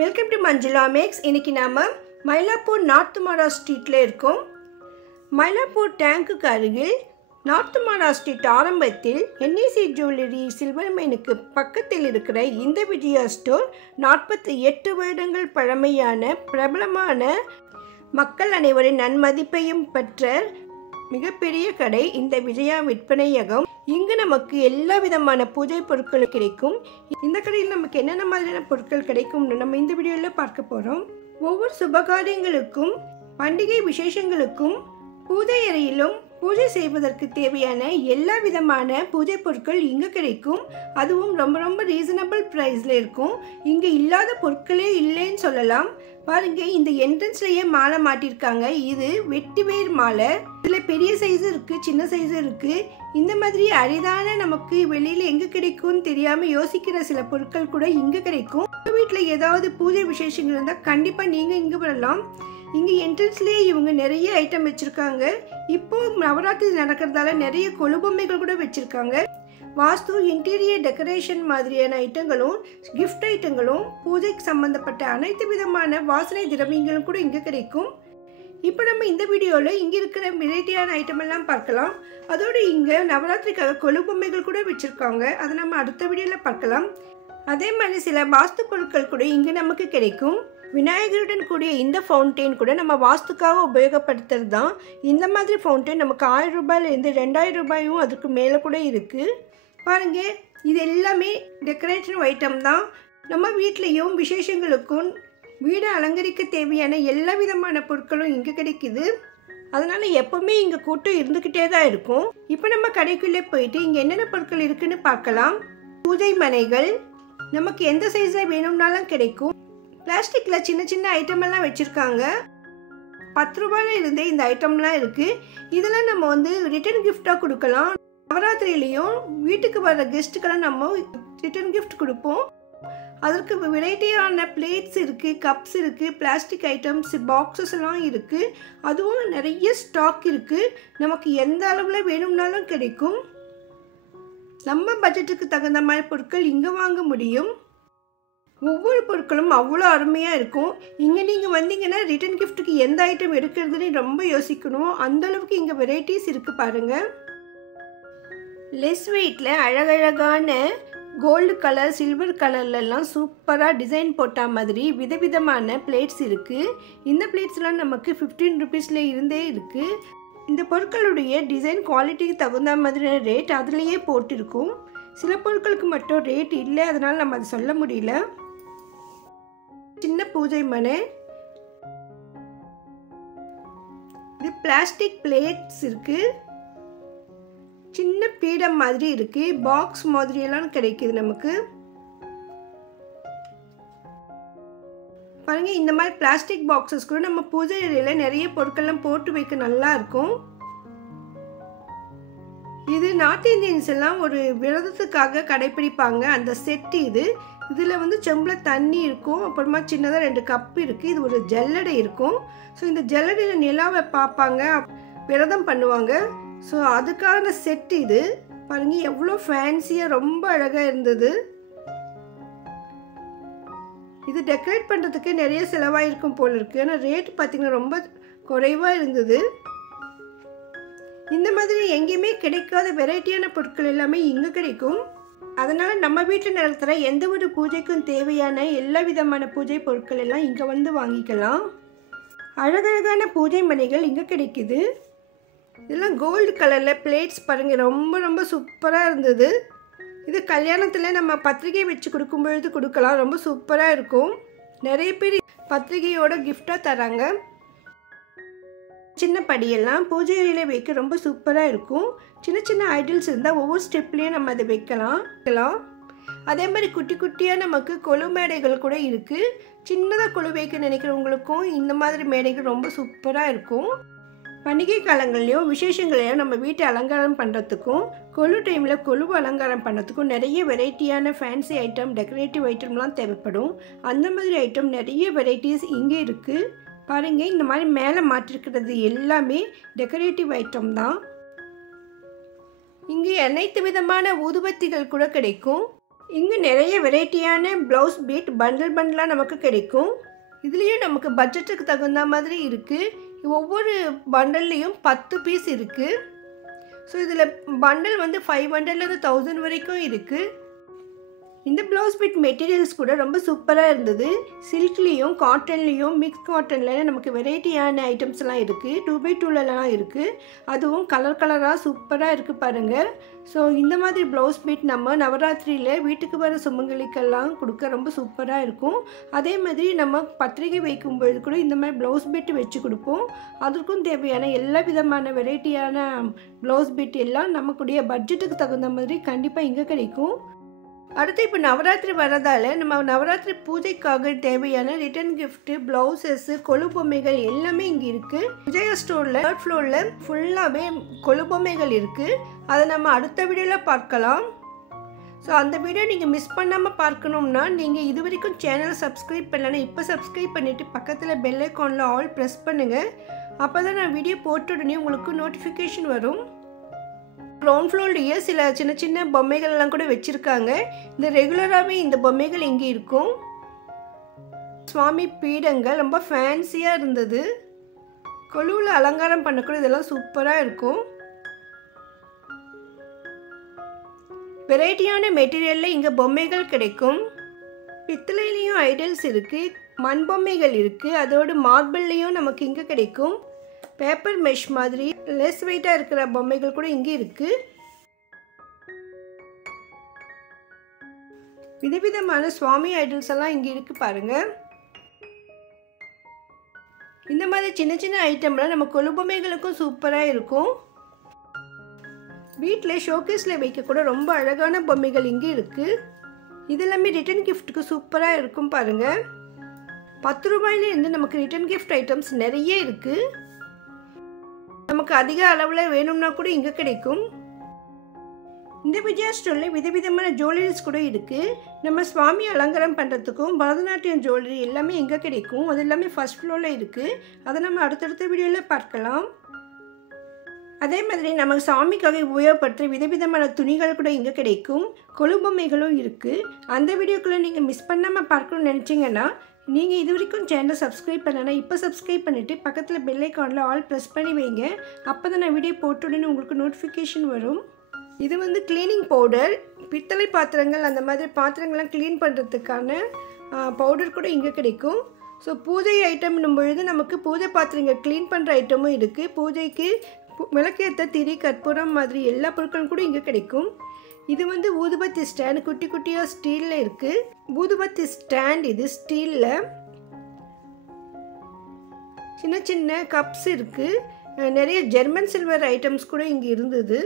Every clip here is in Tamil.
Welcome to Manjula maths. இன்றைக்கி நாம் மயிலாப்பூர் நார்த் மாரா ஸ்ட்ரீட்டில் இருக்கோம். மயிலாப்பூர் டேங்குக்கு அருகில் நார்த் மாரா ஸ்ட்ரீட் ஆரம்பத்தில் என்இசி ஜுவல்லரி சில்வர் மைனுக்கு பக்கத்தில் இருக்கிற இந்த விஜயா ஸ்டோர் 48 வருடங்கள் பழமையான பிரபலமான மக்கள் அனைவரின் நன்மதிப்பையும் பெற்ற மிகப்பெரிய கடை இந்த விஜயா விற்பனையகம். இங்கு நமக்கு எல்லா விதமான பூஜை பொருட்களும் கிடைக்கும். இந்த கடையில் நமக்கு என்னென்ன மாதிரியான பொருட்கள் கிடைக்கும்னு நம்ம இந்த வீடியோவில் பார்க்க போகிறோம். ஒவ்வொரு சுபகாரியங்களுக்கும் பண்டிகை விசேஷங்களுக்கும் பூஜை அறையிலும் பூஜை செய்வதற்கு தேவையான எல்லா விதமான பூஜை பொருட்கள் இங்கே கிடைக்கும். அதுவும் ரொம்ப ரொம்ப ரீசனபிள் ப்ரைஸில் இருக்கும். இங்கே இல்லாத பொருட்களே இல்லைன்னு சொல்லலாம். பாருங்க, இந்த என்ட்ரன்ஸ்லேயே மாலை மாட்டியிருக்காங்க. இது வெட்டிவேர் மாலை. இதில் பெரிய சைஸு இருக்குது, சின்ன சைஸு இருக்குது. இந்த மாதிரி அரிதான நமக்கு வெளியில் எங்கே கிடைக்கும்னு தெரியாமல் யோசிக்கிற சில பொருட்கள் கூட இங்கே கிடைக்கும். வீட்டில் ஏதாவது பூஜை விசேஷங்கள் இருந்தால் கண்டிப்பாக நீங்கள் இங்கே வரலாம். இங்கே என்ட்ரன்ஸ்லேயே இவங்க நிறைய ஐட்டம் வச்சுருக்காங்க. இப்போது நவராத்திரி நடக்கிறதால நிறைய கொலுபொம்மைகள் கூட வச்சுருக்காங்க. வாஸ்து, இன்டீரியர் டெக்கரேஷன் மாதிரியான ஐட்டங்களும் கிஃப்ட் ஐட்டங்களும் பூஜைக்கு சம்மந்தப்பட்ட அனைத்து விதமான வாசனை திரவியங்களும் கூட இங்கே கிடைக்கும். இப்போ நம்ம இந்த வீடியோவில் இங்கே இருக்கிற வெரைட்டியான ஐட்டம் எல்லாம் பார்க்கலாம். அதோடு இங்கே நவராத்திரிக்காக கொலுபொம்மைகள் கூட வச்சுருக்காங்க. அதை நம்ம அடுத்த வீடியோவில் பார்க்கலாம். அதே மாதிரி சில வாஸ்து பொருட்கள் கூட இங்கே நமக்கு கிடைக்கும். விநாயகருடன் கூடிய இந்த ஃபவுண்டெயின் கூட நம்ம வாஸ்துக்காக உபயோகப்படுத்துறது தான். இந்த மாதிரி ஃபவுண்டெயின் நமக்கு 1000 ரூபாயிலேருந்து 2000 ரூபாயும் அதுக்கு மேலே கூட இருக்குது. பாருங்கள், இது எல்லாமே டெக்கரேஷன் ஐட்டம் தான். நம்ம வீட்லேயும் விசேஷங்களுக்கும் வீடை அலங்கரிக்க தேவையான எல்லா விதமான பொருட்களும் இங்கே கிடைக்குது. அதனால் எப்போவுமே இங்கே கூட்டம் இருந்துக்கிட்டே தான் இருக்கும். இப்போ நம்ம கடைக்குள்ளே போயிட்டு இங்கே என்னென்ன பொருட்கள் இருக்குதுன்னு பார்க்கலாம். பூஜை மனைகள் நமக்கு எந்த சைஸில் வேணும்னாலும் கிடைக்கும். பிளாஸ்டிக்கில் சின்ன சின்ன ஐட்டம் எல்லாம் வச்சுருக்காங்க. 10 ரூபாயில இருந்தே இந்த ஐட்டம்லாம் இருக்குது. இதெல்லாம் நம்ம ரிட்டர்ன் கிஃப்டாக கொடுக்கலாம். நவராத்திரியிலையும் வீட்டுக்கு வர கெஸ்ட்டுக்கெல்லாம் நம்ம ரிட்டர்ன் கிஃப்ட் கொடுப்போம். அதற்கு வெரைட்டியான பிளேட்ஸ் இருக்குது, கப்ஸ் இருக்குது, பிளாஸ்டிக் ஐட்டம்ஸ், பாக்ஸஸ் எல்லாம் இருக்குது. அதுவும் நிறைய ஸ்டாக் இருக்குது. நமக்கு எந்த அளவில் வேணும்னாலும் கிடைக்கும். நம்ம பட்ஜெட்டுக்கு தகுந்த மாதிரி பொருட்கள் இங்கே வாங்க முடியும். ஒவ்வொரு பொருட்களும் அவ்வளோ அருமையாக இருக்கும். இங்கே நீங்கள் வந்தீங்கன்னா ரிட்டர்ன் கிஃப்ட்டுக்கு எந்த ஐட்டம் எடுக்கிறதுன்னு ரொம்ப யோசிக்கணும். அந்தளவுக்கு இங்கே வெரைட்டிஸ் இருக்குது பாருங்கள். லெஸ் வெயிட்டில் அழகழகான கோல்டு கலர், சில்வர் கலர்லலாம் சூப்பராக டிசைன் போட்ட மாதிரி விதவிதமான பிளேட்ஸ் இருக்குது. இந்த பிளேட்ஸ்லாம் நமக்கு 15 ருபீஸில் இருந்தே இருக்குது. இந்த பொருட்களுடைய டிசைன் குவாலிட்டிக்கு தகுந்த மாதிரியான ரேட் அதுலேயே போட்டிருக்கும். சில பொருட்களுக்கு மட்டும் ரேட் இல்லை, அதனால் நம்ம அதை சொல்ல முடியல. சின்ன பூஜை மனை, இது பிளாஸ்டிக் பிளேட்ஸ் இருக்குது. சின்ன பீடம் மாதிரி இருக்குது. பாக்ஸ் மாதிரியெல்லாம் கிடைக்குது நமக்கு. பாருங்க, இந்த மாதிரி பிளாஸ்டிக் பாக்ஸஸ் கூட நம்ம பூஜை அறையில் நிறைய பொருட்கள்லாம் போட்டு வைக்க நல்லா இருக்கும். இது நார்த் இந்தியன்ஸ் எல்லாம் ஒரு விரதத்துக்காக கடைப்பிடிப்பாங்க அந்த செட்டு. இதில் செம்பில் தண்ணி இருக்கும். அப்புறமா சின்னதாக 2 கப்பு இருக்குது. இது ஒரு ஜல்லடை இருக்கும். ஸோ இந்த ஜல்லடையில் நிலாவை பார்ப்பாங்க, விரதம் பண்ணுவாங்க. ஸோ அதுக்கான செட்டு இது. பாருங்கள், எவ்வளோ ஃபேன்சியாக ரொம்ப அழகாக இருந்தது. இது டெக்கரேட் பண்ணுறதுக்கு நிறைய செலவாயிருக்கும் போல் இருக்குது. ஆனால் ரேட் பார்த்திங்கன்னா ரொம்ப குறைவாக இருந்தது. இந்த மாதிரி எங்கேயுமே கிடைக்காத வெரைட்டியான பொருட்கள் எல்லாமே இங்கே கிடைக்கும். அதனால் நம்ம வீட்டில் நடத்துகிற எந்த ஒரு பூஜைக்கும் தேவையான எல்லா விதமான பூஜை பொருட்கள் எல்லாம் இங்கே வாங்கிக்கலாம். அழகழகான பூஜை மனைகள் இங்கே கிடைக்குது. இதெல்லாம் கோல்டு கலரில் பிளேட்ஸ் பாருங்கள், ரொம்ப ரொம்ப சூப்பராக இருந்தது. இது கல்யாணத்தில் நம்ம பத்திரிகை வச்சு கொடுக்கும்பொழுது கொடுக்கலாம். ரொம்ப சூப்பராக இருக்கும். நிறைய பேர் பத்திரிகையோட கிஃப்டாக தராங்க. சின்ன படியெல்லாம் பூஜை அறையில் வைக்க ரொம்ப சூப்பராக இருக்கும். சின்ன சின்ன ஐடல்ஸ் இருந்தால் ஒவ்வொரு ஸ்டெப்லேயும் நம்ம அதை வைக்கலாம். அதே மாதிரி குட்டி குட்டியாக நமக்கு கொலு மேடைகள் கூட இருக்குது. சின்னதாக கொலு வைக்க நினைக்கிறவங்களுக்கும் இந்த மாதிரி மேடைகள் ரொம்ப சூப்பராக இருக்கும். பண்டிகை காலங்கள்லையும் விசேஷங்களையும் நம்ம வீட்டை அலங்காரம் பண்ணுறதுக்கும் கொலு டைமில் கொலுவை அலங்காரம் பண்ணுறதுக்கும் நிறைய வெரைட்டியான ஃபேன்சி ஐட்டம், டெக்கரேட்டிவ் ஐட்டம்லாம் தேவைப்படும். அந்த மாதிரி ஐட்டம் நிறைய வெரைட்டிஸ் இங்கே இருக்குது. பாருங்கள், இந்த மாதிரி மேலே மாற்றிருக்கிறது எல்லாமே டெக்கரேட்டிவ் ஐட்டம் தான். இங்கே அனைத்து விதமான ஊதுபத்திகள் கூட கிடைக்கும். இங்கே நிறைய வெரைட்டியான ப்ளவுஸ் பீட் பண்டிலாக நமக்கு கிடைக்கும். இதுலேயே நமக்கு பட்ஜெட்டுக்கு தகுந்த மாதிரி இருக்குது. ஒவ்வொரு பண்டல்லையும் 10 பீஸ் இருக்குது. ஸோ இதில் பண்டல் வந்து 500லேருந்து 1000 வரைக்கும் இருக்குது. இந்த ப்ளவுஸ் பீட் மெட்டீரியல்ஸ் கூட ரொம்ப சூப்பராக இருந்தது. சில்க்லேயும் காட்டன்லேயும் மிக்ஸ் காட்டனில் நமக்கு வெரைட்டியான ஐட்டம்ஸ்லாம் இருக்குது. 2x2லலாம் இருக்குது. அதுவும் கலராக சூப்பராக இருக்குது பாருங்கள். ஸோ இந்த மாதிரி ப்ளவுஸ் பீட் நம்ம நவராத்திரியில் வீட்டுக்கு வர சுமங்கலிக்கெல்லாம் கொடுக்க ரொம்ப சூப்பராக இருக்கும். அதே மாதிரி நம்ம பத்திரிகை வைக்கும்பொழுது கூட இந்த மாதிரி ப்ளவுஸ் பீட் வச்சு கொடுப்போம். அதற்கும் தேவையான எல்லா விதமான வெரைட்டியான ப்ளவுஸ் பீட் எல்லாம் நமக்குடைய பட்ஜெட்டுக்கு தகுந்த மாதிரி கண்டிப்பாக இங்கே கிடைக்கும். அடுத்து இப்போ நவராத்திரி வரதால் நம்ம நவராத்திரி பூஜைக்காக தேவையான ரிட்டன் கிஃப்ட்டு, ப்ளவுசஸ்ஸு, கொலு பொம்மைகள் எல்லாமே இங்கே இருக்குது. விஜயா ஸ்டோரில் 3rd ஃப்ளோரில் ஃபுல்லாகவே கொலு பொம்மைகள் இருக்குது. அதை நம்ம அடுத்த வீடியோவில் பார்க்கலாம். ஸோ அந்த வீடியோ நீங்கள் மிஸ் பண்ணாமல் பார்க்கணும்னா நீங்கள் இது வரைக்கும் சேனலை சப்ஸ்கிரைப் பண்ணலன்னா இப்போ சப்ஸ்கிரைப் பண்ணிவிட்டு பக்கத்தில் பெல் ஐக்கானில் ஆல் ப்ரெஸ் பண்ணுங்கள். அப்போ தான் நான் வீடியோ போட்ட உடனே உங்களுக்கு நோட்டிஃபிகேஷன் வரும். கிரவுண்ட் ஃப்ளோர்லேயே சில சின்ன சின்ன பொம்மைகள்லாம் கூட வச்சுருக்காங்க. இந்த ரெகுலராகவே இந்த பொம்மைகள் இங்கே இருக்கும். சுவாமி பீடங்கள் ரொம்ப ஃபேன்சியாக இருந்தது. கொலுவில் அலங்காரம் பண்ணக்கூட இதெல்லாம் சூப்பராக இருக்கும். வெரைட்டியான மெட்டீரியலில் இங்கே பொம்மைகள் கிடைக்கும். பித்தளையிலையும் ஐடல்ஸ் இருக்குது, மண் பொம்மைகள் இருக்குது, அதோடு மார்பிள்லேயும் நமக்கு இங்கே கிடைக்கும். பேப்பர் மெஷ் மாதிரி லெஸ் வெயிட்டாக இருக்கிற பொம்மைகள் கூட இங்கே இருக்குது. விதவிதமான சுவாமி ஐடல்ஸ் எல்லாம் இங்கே இருக்குது பாருங்கள். இந்த மாதிரி சின்ன சின்ன ஐட்டம்லாம் நம்ம கொலு பொம்மைகளுக்கும் சூப்பராக இருக்கும். வீட்டில் ஷோகேஸில் வைக்கக்கூட ரொம்ப அழகான பொம்மைகள் இங்கே இருக்குது. இதெல்லாமே ரிட்டன் கிஃப்ட்டுக்கு சூப்பராக இருக்கும் பாருங்கள். 10 ரூபாயிலேருந்து நமக்கு ரிட்டன் கிஃப்ட் ஐட்டம்ஸ் நிறைய இருக்குது. நமக்கு அதிக அளவில் வேணும்னா கூட இங்கே கிடைக்கும். இந்த விஜயா ஸ்டோரில் விதவிதமான ஜுவல்லரிஸ் கூட இருக்குது. நம்ம சுவாமி அலங்காரம் பண்ணுறதுக்கும் பரதநாட்டியம் ஜுவல்லரி எல்லாமே இங்கே கிடைக்கும். அது எல்லாமே 1st ஃப்ளோரில் இருக்குது. அதை நம்ம அடுத்தடுத்த வீடியோவில் பார்க்கலாம். அதே மாதிரி நம்ம சாமிக்காக உபயோகப்படுத்துகிற விதவிதமான துணிகள் கூட இங்கே கிடைக்கும். கொலு பொம்மைகளும் இருக்குது. அந்த வீடியோக்குள்ளே நீங்கள் மிஸ் பண்ணாமல் பார்க்கணும்னு நினச்சிங்கன்னா நீங்கள் இது வரைக்கும் சேனலை சப்ஸ்கிரைப் பண்ணலன்னா இப்போ சப்ஸ்கிரைப் பண்ணிவிட்டு பக்கத்தில் பெல் ஐக்கானில் ஆல் ப்ரெஸ் பண்ணி வைங்க. அப்போ தான் நான் வீடியோ போட்ட உடனே உங்களுக்கு நோட்டிஃபிகேஷன் வரும். இது வந்து க்ளீனிங் பவுடர். பித்தளை பாத்திரங்கள் அந்த மாதிரி பாத்திரங்கள்லாம் க்ளீன் பண்ணுறதுக்கான பவுடர் கூட இங்கே கிடைக்கும். ஸோ பூஜை ஐட்டம்னும் பொழுது நமக்கு பூஜை பாத்திரங்கள் க்ளீன் பண்ணுற ஐட்டமும் இருக்குது. பூஜைக்கு விளக்கேற்ற திரி, கற்பூரம் மாதிரி எல்லா பொருட்களும் கூட இங்கே கிடைக்கும். இது வந்து ஊதுபத்தி ஸ்டாண்ட், குட்டி குட்டியாக ஸ்டீலில் இருக்குது. ஊதுபத்தி ஸ்டாண்ட் இது ஸ்டீலில். சின்ன சின்ன கப்ஸ் இருக்குது. நிறைய ஜெர்மன் சில்வர் ஐட்டம்ஸ் கூட இங்கே இருந்தது.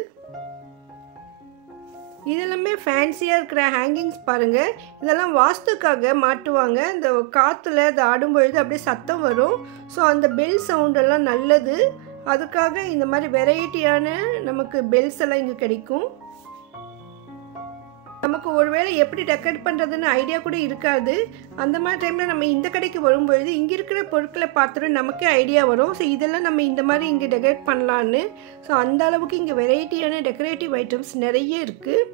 இதெல்லாமே ஃபேன்சியாக இருக்கிற ஹேங்கிங்ஸ் பாருங்கள். இதெல்லாம் வாஸ்துக்காக மாட்டுவாங்க. இந்த காற்றுல அது ஆடும்பொழுது அப்படியே சத்தம் வரும். ஸோ அந்த பெல் சவுண்டெல்லாம் நல்லது. அதுக்காக இந்த மாதிரி வெரைட்டியான நமக்கு பெல்ஸ் எல்லாம் இங்கே கிடைக்கும். நமக்கு ஒருவேளை எப்படி டெக்கரேட் பண்ணுறதுன்னு ஐடியா கூட இருக்காது. அந்த மாதிரி டைமில் நம்ம இந்த கடைக்கு வரும்பொழுது இங்கே இருக்கிற பொருட்களை பார்த்துட்டு நமக்கே ஐடியா வரும். ஸோ இதெல்லாம் நம்ம இந்த மாதிரி இங்கே டெக்கரேட் பண்ணலான்னு. ஸோ அந்த அளவுக்கு இங்கே வெரைட்டியான டெக்கரேட்டிவ் ஐட்டம்ஸ் நிறைய இருக்குது.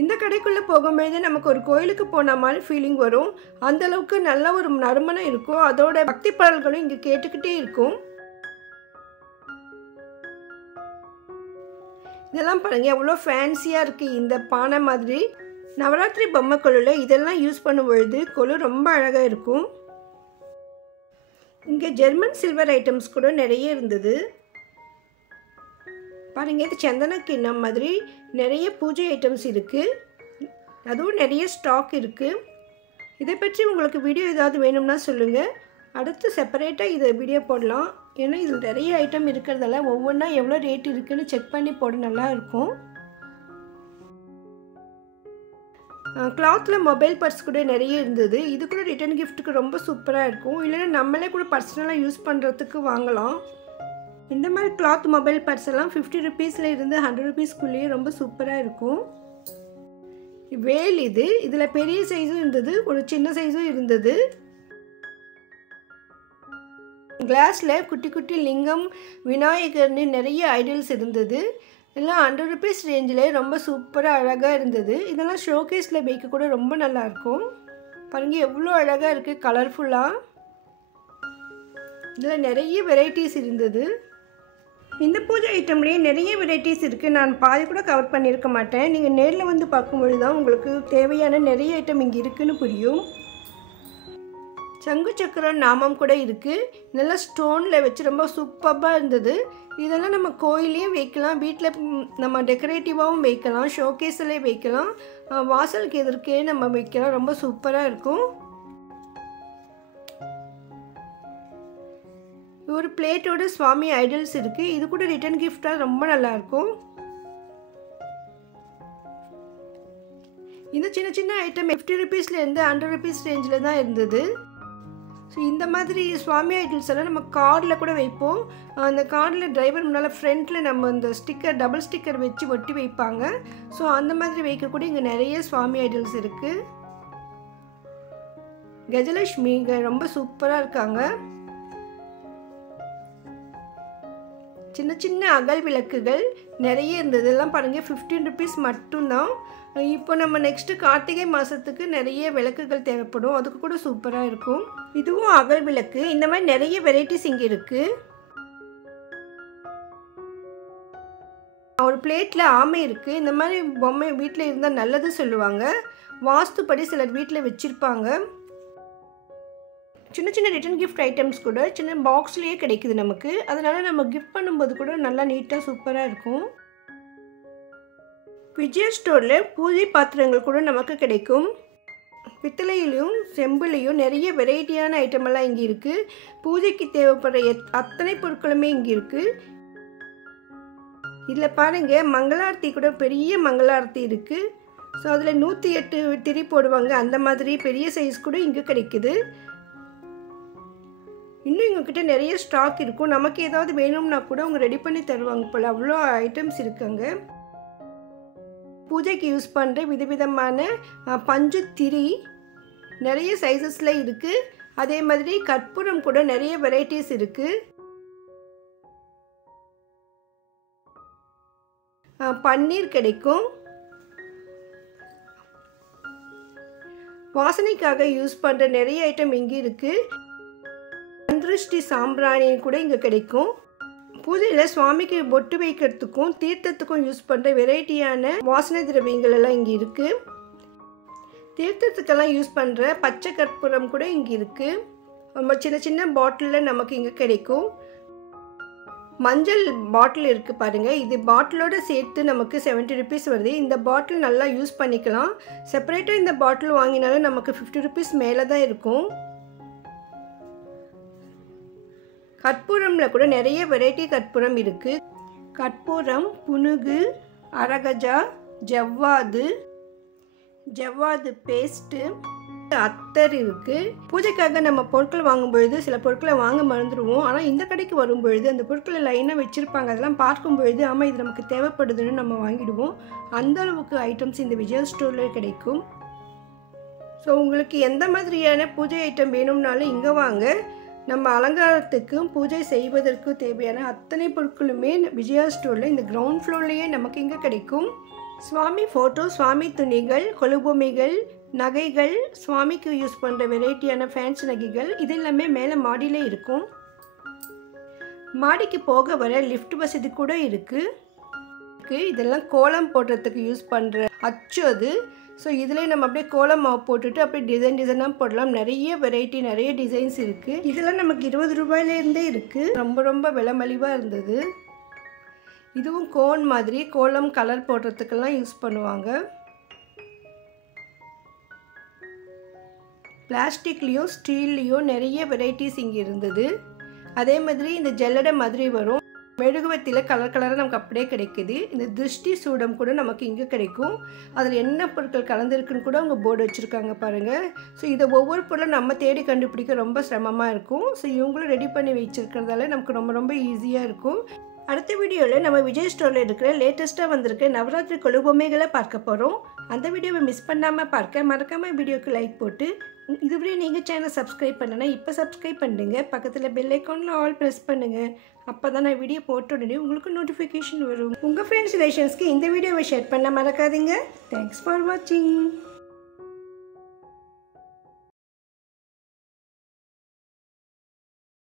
இந்த கடைக்குள்ளே போகும்பொழுது நமக்கு ஒரு கோயிலுக்கு போன மாதிரி ஃபீலிங் வரும். அந்தளவுக்கு நல்ல ஒரு நறுமணம் இருக்கும். அதோட பக்தி பாடல்களும் இங்கே கேட்டுக்கிட்டே இருக்கும். இதெல்லாம் பாருங்கள் எவ்வளோ ஃபேன்சியாக இருக்குது. இந்த பானை மாதிரி நவராத்திரி பொம்மை கொலுவில் இதெல்லாம் யூஸ் பண்ணும்பொழுது கொலு ரொம்ப அழகாக இருக்கும். இங்கே ஜெர்மன் சில்வர் ஐட்டம்ஸ் கூட நிறைய இருந்தது பாருங்கள். இது சந்தன கிண்ணம் மாதிரி நிறைய பூஜை ஐட்டம்ஸ் இருக்குது. அதுவும் நிறைய ஸ்டாக் இருக்குது. இதை பற்றி உங்களுக்கு வீடியோ ஏதாவது வேணும்னா சொல்லுங்கள். அடுத்து செப்பரேட்டாக இதை வீடியோ போடலாம். ஏன்னா இதில் நிறைய ஐட்டம் இருக்கிறதால ஒவ்வொன்றா எவ்வளோ ரேட் இருக்குதுன்னு செக் பண்ணி போட நல்லா இருக்கும். கிளாத்தில் மொபைல் பர்ஸ் கூட நிறைய இருந்தது. இது கூட ரிட்டன் கிஃப்ட்டுக்கு ரொம்ப சூப்பராக இருக்கும். இல்லைன்னா நம்மளே கூட பர்சனலாக யூஸ் பண்ணுறதுக்கு வாங்கலாம். இந்த மாதிரி கிளாத் மொபைல் பர்ஸ் எல்லாம் 50 ருபீஸில் இருந்து 100 ருபீஸ்க்குள்ளேயே ரொம்ப சூப்பராக இருக்கும். வேல் இதில் பெரிய சைஸும் இருந்தது, ஒரு சின்ன சைஸும் இருந்தது. கிளாஸில் குட்டி குட்டி லிங்கம், விநாயகர்னு நிறைய ஐடல்ஸ் இருந்தது. எல்லாம் 100 rupees ரேஞ்சிலே ரொம்ப சூப்பராக அழகாக இருந்தது. இதெல்லாம் ஷோகேஸில் வைக்க கூட ரொம்ப நல்லாயிருக்கும். பாருங்கள் எவ்வளோ அழகாக இருக்குது கலர்ஃபுல்லாக. இதில் நிறைய வெரைட்டிஸ் இருந்தது. இந்த பூஜை ஐட்டம்லேயே நிறைய வெரைட்டிஸ் இருக்குது. நான் பாதி கூட கவர் பண்ணியிருக்க மாட்டேன். நீங்கள் நேரில் வந்து பார்க்கும்பொழுது தான் உங்களுக்கு தேவையான நிறைய ஐட்டம் இங்கே இருக்குதுன்னு புரியும். சங்கு சக்கரம் நாமம் கூட இருக்குது. நல்லா ஸ்டோனில் வச்சு ரொம்ப சூப்பராக இருந்தது. இதெல்லாம் நம்ம கோயிலையும் வைக்கலாம், வீட்டில் நம்ம டெக்கரேட்டிவாகவும் வைக்கலாம், ஷோகேஸ்லேயே வைக்கலாம், வாசலுக்கு எதிர்க்கே நம்ம வைக்கலாம். ரொம்ப சூப்பராக இருக்கும். ஒரு பிளேட்டோட சுவாமி ஐடல்ஸ் இருக்குது. இது கூட ரிட்டர்ன் கிஃப்டாக ரொம்ப நல்லாயிருக்கும். இந்த சின்ன சின்ன ஐட்டம் 50 rupeesலேருந்து 100 rupees ரேஞ்சில் தான் இருந்தது. ஸோ இந்த மாதிரி சுவாமி ஐடல்ஸ் எல்லாம் நம்ம காரில் கூட வைப்போம். அந்த காரில் டிரைவர் முன்னால் ஃப்ரண்ட்டில் நம்ம இந்த ஸ்டிக்கர் டபுள் ஸ்டிக்கர் வச்சு ஒட்டி வைப்பாங்க. ஸோ அந்த மாதிரி வைக்க கூட இங்கே நிறைய சுவாமி ஐடல்ஸ் இருக்குது. கஜலட்சுமி ரொம்ப சூப்பராக இருக்காங்க. சின்ன சின்ன அகல் விளக்குகள் நிறைய இருந்தது. எல்லாம் பாருங்கள் 15 rupees மட்டும்தான். இப்போ நம்ம நெக்ஸ்ட்டு கார்த்திகை மாதத்துக்கு நிறைய விளக்குகள் தேவைப்படும், அதுக்கு கூட சூப்பராக இருக்கும். இதுவும் அகல் விளக்கு. இந்த மாதிரி நிறைய வெரைட்டிஸ் இங்கே இருக்குது. ஒரு பிளேட்டில் ஆமை இருக்குது. இந்த மாதிரி பொம்மை வீட்டில் இருந்தால் நல்லது சொல்லுவாங்க. வாஸ்துப்படி சிலர் வீட்டில் வச்சுருப்பாங்க. சின்ன சின்ன ரிட்டன் கிஃப்ட் ஐட்டம்ஸ் கூட சின்ன பாக்ஸ்லேயே கிடைக்குது நமக்கு. அதனால் நம்ம கிஃப்ட் பண்ணும்போது கூட நல்லா நீட்டாக சூப்பராக இருக்கும். விஜயா ஸ்டோரில் பூஜை பாத்திரங்கள் கூட நமக்கு கிடைக்கும். பித்தளையிலையும் செம்புலையும் நிறைய வெரைட்டியான ஐட்டமெல்லாம் இங்கே இருக்குது. பூஜைக்கு தேவைப்படுற அத்தனை பொருட்களுமே இங்கே இருக்குது. இதில் பாருங்கள் மங்களாரத்தி கூட பெரிய மங்களாரத்தி இருக்குது. ஸோ அதில் 108 திரி போடுவாங்க. அந்த மாதிரி பெரிய சைஸ் கூட இங்கே கிடைக்குது. இன்னும் எங்ககிட்ட நிறைய ஸ்டாக் இருக்கும். நமக்கு ஏதாவது வேணும்னா கூட அவங்க ரெடி பண்ணி தருவாங்க போல். அவ்வளோ ஐட்டம்ஸ் இருக்குங்க. பூஜைக்கு யூஸ் பண்ணுற விதவிதமான பஞ்சு திரி நிறைய சைஸஸில் இருக்குது. அதே மாதிரி கற்பூரம் கூட நிறைய வெரைட்டிஸ் இருக்குது. பன்னீர் கிடைக்கும். வாசனைக்காக யூஸ் பண்ணுற நிறைய ஐட்டம் இங்கே இருக்குது. சந்திருஷ்டி சாம்பிராணி கூட இங்கே கிடைக்கும். பூஜையில் சுவாமிக்கு பொட்டு வைக்கிறதுக்கும் தீர்த்தத்துக்கும் யூஸ் பண்ணுற வெரைட்டியான வாசனை திரவியங்கள் எல்லாம் இங்கே இருக்குது. தீர்த்தத்துக்கெல்லாம் யூஸ் பண்ணுற பச்சை கற்பூரம் கூட இங்கே இருக்குது. ரொம்ப சின்ன சின்ன பாட்டிலில் நமக்கு இங்கே கிடைக்கும். மஞ்சள் பாட்டில் இருக்குது பாருங்கள். இது பாட்டிலோடு சேர்த்து நமக்கு 70 rupees வருது. இந்த பாட்டில் நல்லா யூஸ் பண்ணிக்கலாம். செப்பரேட்டாக இந்த பாட்டில் வாங்கினாலும் நமக்கு 50 rupees மேலே தான் இருக்கும். கற்பூரமில் கூட நிறைய வெரைட்டி கற்பூரம் இருக்குது. கற்பூரம், புனுகு, அரகஜா, ஜவ்வாது பேஸ்ட்டு, அத்தர் இருக்குது. பூஜைக்காக நம்ம பொருட்கள் வாங்கும்பொழுது சில பொருட்களை வாங்க மறந்துடுவோம். ஆனால் இந்த கடைக்கு வரும்பொழுது அந்த பொருட்களை லைனாக வச்சுருப்பாங்க. அதெல்லாம் பார்க்கும்பொழுது ஆமாம் இது நமக்கு தேவைப்படுதுன்னு நம்ம வாங்கிடுவோம். அந்தளவுக்கு ஐட்டம்ஸ் இந்த விஜயா ஸ்டோரில் கிடைக்கும். ஸோ உங்களுக்கு எந்த மாதிரியான பூஜை ஐட்டம் வேணும்னாலும் இங்கே வாங்க. நம்ம அலங்காரத்துக்கும் பூஜை செய்வதற்கும் தேவையான அத்தனை பொருட்களுமே விஜயா ஸ்டோரில் இந்த கிரவுண்ட் ஃப்ளோர்லேயே நமக்கு இங்கே கிடைக்கும். சுவாமி ஃபோட்டோ, சுவாமி துணிகள், கொலுபொம்மைகள், நகைகள், சுவாமிக்கு யூஸ் பண்ணுற வெரைட்டியான ஃபேன்சி நகைகள் இது எல்லாமே மேலே மாடியிலே இருக்கும். மாடிக்கு போக வர லிஃப்ட் வசதி கூட இருக்குது. இதெல்லாம் கோலம் போடுறதுக்கு யூஸ் பண்ணுற அச்சு அது. ஸோ இதில் நம்ம அப்படியே கோலம் மாவு போட்டுட்டு அப்படியே டிசைனாக போடலாம். நிறைய வெரைட்டி நிறைய டிசைன்ஸ் இருக்குது. இதெல்லாம் நமக்கு 20 ரூபாயிலேருந்தே இருக்குது. ரொம்ப விலை மலிவாக இருந்தது. இதுவும் கோன் மாதிரி கோலம் கலர் போடுறதுக்கெல்லாம் யூஸ் பண்ணுவாங்க. பிளாஸ்டிக்லேயும் ஸ்டீல்லையும் நிறைய வெரைட்டிஸ் இங்கே இருந்தது. அதே மாதிரி இந்த ஜல்லடை மாதிரி வரும். மெழுகுவத்தியில் கலராக நமக்கு அப்படியே கிடைக்குது. இந்த திருஷ்டி சூடம் கூட நமக்கு இங்கே கிடைக்கும். அதில் என்ன பொருட்கள் கலந்துருக்குன்னு கூட அவங்க போர்டு வச்சுருக்காங்க பாருங்கள். ஸோ இதை ஒவ்வொரு பொருளும் நம்ம தேடி கண்டுபிடிக்க ரொம்ப சிரமமாக இருக்கும். ஸோ இவங்களும் ரெடி பண்ணி வச்சுருக்கிறதால நமக்கு ரொம்ப ஈஸியாக இருக்கும். அடுத்த வீடியோவில் நம்ம விஜய் ஸ்டோரில் இருக்கிற லேட்டஸ்ட்டாக வந்திருக்க நவராத்திரி கொலுபொம்மைகளை பார்க்க போகிறோம். அந்த வீடியோவை மிஸ் பண்ணாமல் பார்க்க மறக்காமல் வீடியோக்கு லைக் போட்டு இதுவரை நீங்கள் சேனல் சப்ஸ்கிரைப் பண்ணனா இப்போ சப்ஸ்கிரைப் பண்ணுங்க. பக்கத்தில் பெல் ஐக்கானில் ஆல் ப்ரெஸ் பண்ணுங்கள். அப்போ தான் நான் வீடியோ போட்ட உடனே உங்களுக்கு நோட்டிஃபிகேஷன் வரும். உங்கள் ஃப்ரெண்ட்ஸ் ரிலேஷன்ஸ்க்கு இந்த வீடியோவை ஷேர் பண்ண மறக்காதீங்க. தேங்க்ஸ் ஃபார் வாட்சிங்.